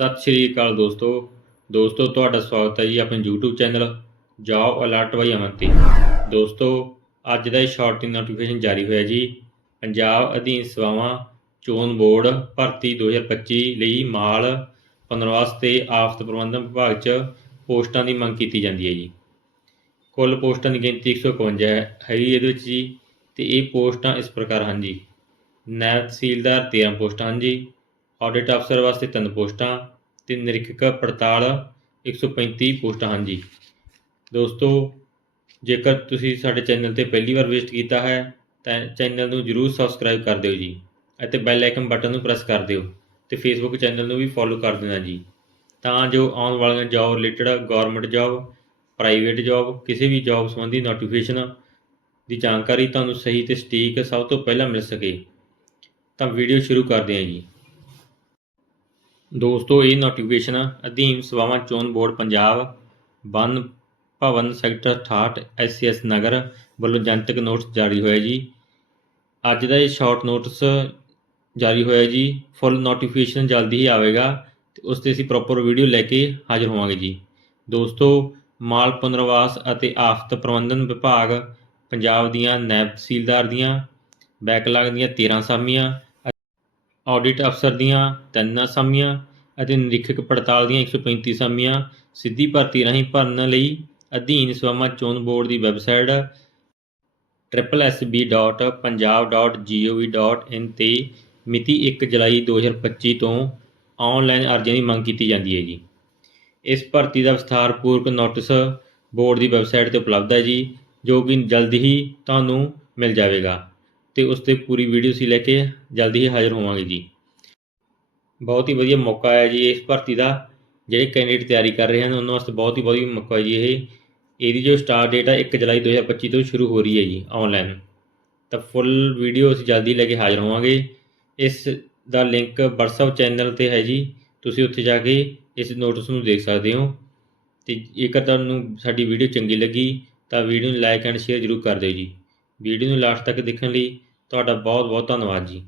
ਸਤਿ ਸ਼੍ਰੀ ਅਕਾਲ ਦੋਸਤੋ। ਦੋਸਤੋ, ਤੁਹਾਡਾ ਸਵਾਗਤ ਹੈ ਜੀ ਆਪਣੇ YouTube channel job alert by Aman ਤੇ ਦੋਸਤੋ, ਅੱਜ ਦਾ ਇਹ ਸ਼ਾਰਟ ਨੋਟੀਫਿਕੇਸ਼ਨ ਜਾਰੀ ਹੋਇਆ ਜੀ। ਪੰਜਾਬ ਅਧੀਨ ਸੇਵਾਵਾਂ, ਚੋਣ ਬੋਰਡ, ਭਰਤੀ 2025 ਲਈ ਮਾਲ, ਪੁਨਰਵਾਸ ਤੇ ਆਫਤ ਪ੍ਰਬੰਧਨ ਵਿਭਾਗ 'ਚ ਪੋਸਟਾਂ ਦੀ ਮੰਗ ਕੀਤੀ ਜਾਂਦੀ ਹੈ ਜੀ। ਕੁੱਲ ਪੋਸਟਾਂ ਦੀ ਗਿਣਤੀ 151 ਹੈ ਹੈਗੀ ਇਹਦੇ ਵਿੱਚ ਜੀ। ਤੇ ਇਹ ਪੋਸਟਾਂ ਇਸ ਪ੍ਰਕਾਰ ਹਨ ਜੀ। ਨਾਇਬ ਤਹਿਸੀਲਦਾਰ 13 ਪੋਸਟਾਂ ਹਨ ਜੀ। ਆਡਿਟ ਅਫਸਰ ਵਾਸਤੇ ਤਿੰਨ ਪੋਸਟਾਂ ਤੇ ਨਿਰੀਖਕ ਪੜਤਾਲ 135 ਪੋਸਟਾਂ ਹਨ ਜੀ ਦੋਸਤੋ, ਜੇਕਰ ਤੁਸੀਂ ਸਾਡੇ ਚੈਨਲ ਤੇ ਪਹਿਲੀ ਵਾਰ ਵਿਜ਼ਿਟ ਕੀਤਾ ਹੈ, ਤਾਂ ਚੈਨਲ ਨੂੰ ਜਰੂਰ ਸਬਸਕ੍ਰਾਈਬ ਕਰ ਦਿਓ ਜੀ ਅਤੇ ਬੈਲ ਆਈਕਨ ਬਟਨ ਨੂੰ ਪ੍ਰੈਸ ਕਰ ਦਿਓ ਤੇ ਫੇਸਬੁੱਕ ਚੈਨਲ ਨੂੰ ਵੀ ਫੋਲੋ ਕਰ ਦੇਣਾ ਜੀ। ਤਾਂ ਜੋ ਆਉਣ ਵਾਲੀਆਂ job related government job private job ਕਿਸੇ ਵੀ ਜੌਬ ਸੰਬੰਧੀ ਨੋਟੀਫਿਕੇਸ਼ਨ ਦੀ ਜਾਣਕਾਰੀ ਤੁਹਾਨੂੰ ਸਹੀ ਤੇ ਸਟੀਕ ਸਭ ਤੋਂ ਪਹਿਲਾਂ ਮਿਲ ਸਕੇ। ਤਾਂ ਵੀਡੀਓ ਸ਼ੁਰੂ ਕਰਦੇ ਹਾਂ ਜੀ। ਦੋਸਤੋ, ਇਹ ਨੋਟੀਫਿਕੇਸ਼ਨ ਅਧੀਨ ਸੇਵਾਵਾਂ ਚੋਣ ਬੋਰਡ ਪੰਜਾਬ, ਵਨ ਭਵਨ ਸੈਕਟਰ 68 ਐਸਸੀਐਸ ਨਗਰ ਵੱਲੋਂ ਜਨਤਕ ਨੋਟਿਸ ਜਾਰੀ ਹੋਇਆ ਜੀ। ਅੱਜ ਦਾ ਇਹ ਸ਼ਾਰਟ ਨੋਟਿਸ ਜਾਰੀ ਹੋਇਆ ਜੀ। ਫੁੱਲ ਨੋਟੀਫਿਕੇਸ਼ਨ ਜਲਦੀ ਹੀ ਆਵੇਗਾ ਤੇ ਉਸ ਤੇ ਅਸੀਂ ਪ੍ਰੋਪਰ ਵੀਡੀਓ ਲੈ ਕੇ ਹਾਜ਼ਰ ਹੋਵਾਂਗੇ ਜੀ। ਦੋਸਤੋ, ਮਾਲ ਪੁਨਰਵਾਸ ਅਤੇ ਆਫਤ ਪ੍ਰਬੰਧਨ ਵਿਭਾਗ ਪੰਜਾਬ ਦੀਆਂ ਨੈਬ ਤਹਿਸੀਲਦਾਰ ਦੀਆਂ ਬੈਕਲਾਗ ਦੀਆਂ 13 ਸਾਮੀਆਂ ਆਡਿਟ ਅਫਸਰ ਦੀਆਂ ਤਿੰਨ ਅਸਾਮੀਆਂ ਅਤੇ ਨਿਰੀਖਕ ਪੜਤਾਲ ਦੀਆਂ 135 ਅਸਾਮੀਆਂ ਸਿੱਧੀ ਭਰਤੀ ਰਾਹੀਂ ਭਰਨ ਲਈ ਅਧੀਨ ਸੇਵਾਵਾਂ ਚੋਣ ਬੋਰਡ ਦੀ ਵੈਬਸਾਈਟ www.punjab.gov.in ਤੇ ਮਿਤੀ 1 ਜੁਲਾਈ 2025 ਤੋਂ ਆਨਲਾਈਨ ਅਰਜ਼ੀਆਂ ਦੀ ਮੰਗ ਕੀਤੀ ਜਾਂਦੀ ਹੈ ਜੀ। ਇਸ ਭਰਤੀ ਦਾ ਵਿਸਥਾਰਪੂਰਵਕ ਨੋਟਿਸ ਬੋਰਡ ਦੀ ਵੈਬਸਾਈਟ ਤੇ ਉਪਲਬਧ ਹੈ ਜੀ, ਜੋ ਕਿ ਜਲਦ ਹੀ ਤੁਹਾਨੂੰ ਮਿਲ ਜਾਵੇਗਾ ਤੇ ਉਸ ਤੇ ਪੂਰੀ ਵੀਡੀਓ ਸੀ ਲੈ ਕੇ ਜਲਦੀ ਹੀ ਹਾਜ਼ਰ ਹੋਵਾਂਗੇ ਜੀ। ਬਹੁਤ ਹੀ ਵਧੀਆ ਮੌਕਾ ਹੈ ਜੀ ਇਸ ਭਰਤੀ ਦਾ। ਜਿਹੜੇ ਕੈਂਡੀਡੇਟ ਤਿਆਰੀ ਕਰ ਰਹੇ ਹਨ, ਉਹਨਾਂ ਵਾਸਤੇ ਬਹੁਤ ਹੀ ਵਧੀਆ ਮੌਕਾ ਹੈ ਜੀ ਇਹ। ਇਹਦੀ ਜੋ ਸਟਾਰਟ ਡੇਟ ਹੈ 1 ਜੁਲਾਈ 2025 ਤੋਂ ਸ਼ੁਰੂ ਹੋ ਰਹੀ ਹੈ ਜੀ ਆਨਲਾਈਨ ਤਾਂ ਫੁੱਲ ਵੀਡੀਓ ਅਸੀਂ ਜਲਦੀ ਲੈ ਕੇ ਹਾਜ਼ਰ ਹੋਵਾਂਗੇ। ਇਸ ਦਾ ਲਿੰਕ WhatsApp ਚੈਨਲ ਤੇ ਹੈ ਜੀ। ਤੁਸੀਂ ਉੱਥੇ ਜਾ ਕੇ ਇਸ ਨੋਟਿਸ ਨੂੰ ਦੇਖ ਸਕਦੇ ਹੋ। ਤੇ ਜੇਕਰ ਤੁਹਾਨੂੰ ਸਾਡੀ ਵੀਡੀਓ ਚੰਗੀ ਲੱਗੀ, ਤਾਂ ਵੀਡੀਓ ਨੂੰ ਲਾਈਕ ਐਂਡ ਸ਼ੇਅਰ ਜ਼ਰੂਰ ਕਰ ਦਿਓ ਜੀ। ਵੀਡੀਓ ਨੂੰ ਲਾਸਟ ਤੱਕ ਦੇਖਣ ਲਈ ਤੁਹਾਡਾ ਬਹੁਤ ਬਹੁਤ ਧੰਨਵਾਦ ਜੀ।